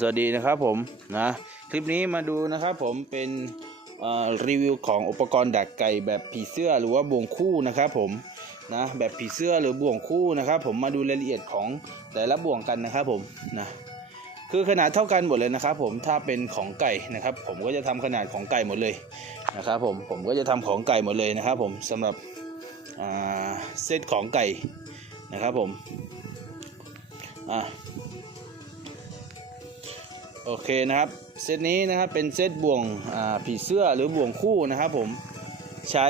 สวัสดีนะครับผมนะคลิปนี้มาดูนะครับผมเป็นรีวิวของอุปกรณ์ดักไก่แบบผีเสื้อหรือว่าบ่วงคู่นะครับผมนะแบบผีเสื้อหรือบ่วงคู่นะครับผมมาดูรายละเอียดของแต่ละบ่วงกันนะครับผมนะคือขนาดเท่ากันหมดเลยนะครับผมถ้าเป็นของไก่นะครับ ผมก็จะทำขนาดของไก่หมดเลยนะครับผมผมก็จะทำของไก่หมดเลยนะครับผมสำหรับเซตของไก่นะครับผมอ่า โอเคนะครับเซตนี้นะครับเป็นเซตบ่วงผีเสื้อหรือบ่วงคู่นะครับผมใช้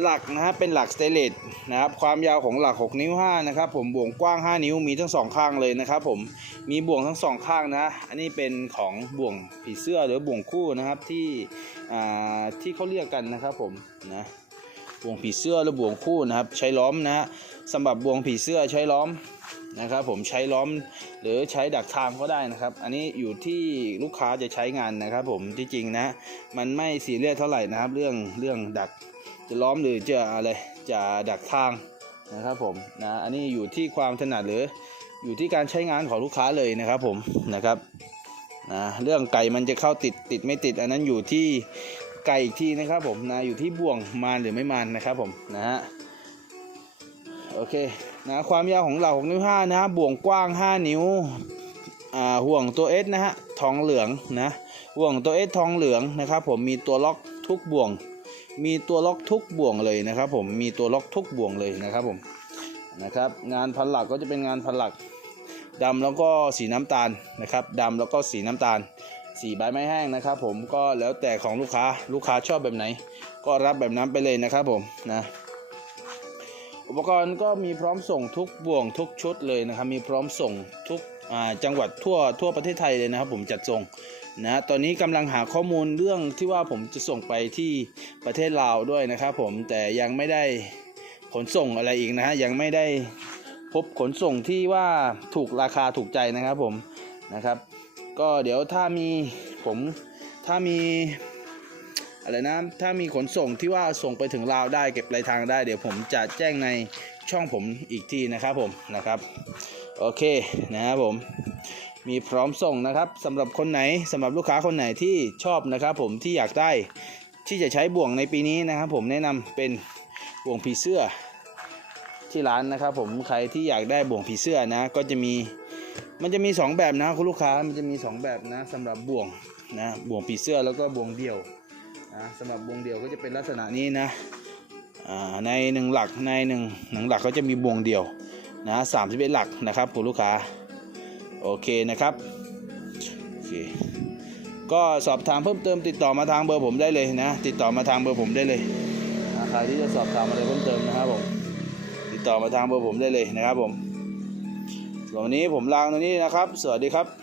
หลักนะครับเป็นหลักสเตเลสนะครับความยาวของหลัก 6 นิ้ว5นะครับผมบ่วงกว้าง 5 นิ้วมีทั้งสองข้างเลยนะครับผมมีบ่วงทั้งสองข้างนะอันนี้เป็นของบ่วงผีเสื้อหรือบ่วงคู่นะครับที่ที่เขาเรียกกันนะครับผมนะบ่วงผีเสื้อหรือบ่วงคู่นะครับใช้ล้อมนะฮะสำหรับบ่วงผีเสื้อใช้ล้อม นะครับผมใช้ล้อมหรือใช้ดักทางก็ได้นะครับ อันนี้อยู่ที่ลูกค้าจะใช้งานนะครับ ผมจริงๆนะ มันไม่สีเรียสเท่าไหร่นะครับ เรื่องเรื่องดักจะล้อมหรือจะอะไรจะดักทางนะครับผมนะอันนี้อยู่ที่ความถนัดหรืออยู่ที่การใช้งานของลูกค้าเลยนะครับผมนะครับนะเรื่องไก่มันจะเข้าติดติดไม่ติด อันนั้นอยู่ที่ไก่อีกทีนะครับผมนะอยู่ที่บ่วงมานหรือไม่มานนะครับผมนะฮะโอเค นะความยาวของเหล่า6นิ้ว5นะฮะบ่วงกว้าง 5 นิ้วอ่าห่วงตัว S นะฮะทองเหลืองนะห่วงตัว S ทองเหลืองนะครับผมมีตัวล็อกทุกบ่วง มีตัวล็อกทุกบ่วงเลยนะครับผมมีตัวล็อกทุกบ่วงเลยนะครับผมนะครับงานพันหลักก็จะเป็นงานพันหลักดำแล้วก็สีน้ำตาลนะครับดำแล้วก็สีน้ำตาล สีใบไม้แห้งนะครับ ผมก็แล้วแต่ของลูกค้าลูกค้าชอบแบบไหน ก็รับแบบนั้นไปเลยนะครับผมนะ อุปกรณ์ก็มีพร้อมส่งทุกบ่วงทุกชุดเลยนะครับ มีพร้อมส่งทุกจังหวัดทั่วทั่วประเทศไทยเลยนะครับ ผมจัดส่งนะตอนนี้กำลังหาข้อมูลเรื่องที่ว่าผมจะส่งไปที่ประเทศลาวด้วยนะครับ ผมแต่ยังไม่ได้ขนส่งอะไรอีกนะฮะยังไม่ได้พบขนส่งที่ว่าถูกราคาถูกใจนะครับผมนะครับ ก็เดี๋ยวถ้ามีผมถ้ามี อะไรนะ ถ้ามีขนส่งที่ว่าส่งไปถึงลาวได้เก็บปลายทางได้ เดี๋ยวผมจะแจ้งในช่องผมอีกทีนะครับผมนะครับ โอเคนะครับผม มีพร้อมส่งนะครับสำหรับคนไหนสำหรับลูกค้าคนไหนที่ชอบนะครับ ผมที่อยากได้ที่จะใช้บ่วงในปีนี้นะครับ ผมแนะนำเป็นบ่วงผีเสื้อที่ร้านนะครับผมใครที่อยากได้บ่วงผีเสื้อนะ ก็จะมีมันจะมีสองแบบนะคุณลูกค้ามันจะมีสองแบบนะสำหรับบ่วงนะบ่วงผีเสื้อแล้วก็บ่วงเดี่ยว นะสำหรับวงเดียวก็จะเป็นลักษณะนี้นะในหนึ่งหลักในหนึ่งหนึ่งหลักก็จะมีวงเดียวนะสามสิบเอ็ดหลักนะครับคุณลูกค้าโอเคนะครับโอเคก็สอบถามเพิ่มเติมติดต่อมาทางเบอร์ผมได้เลยนะ ติดต่อมาทางเบอร์ผมได้เลยนะใครที่จะสอบถามอะไรเพิ่มเติมนะครับผมติดต่อมาทางเบอร์ผมได้เลยนะครับผมวันนี้ผมลาตรงนี้นะครับ สวัสดีครับ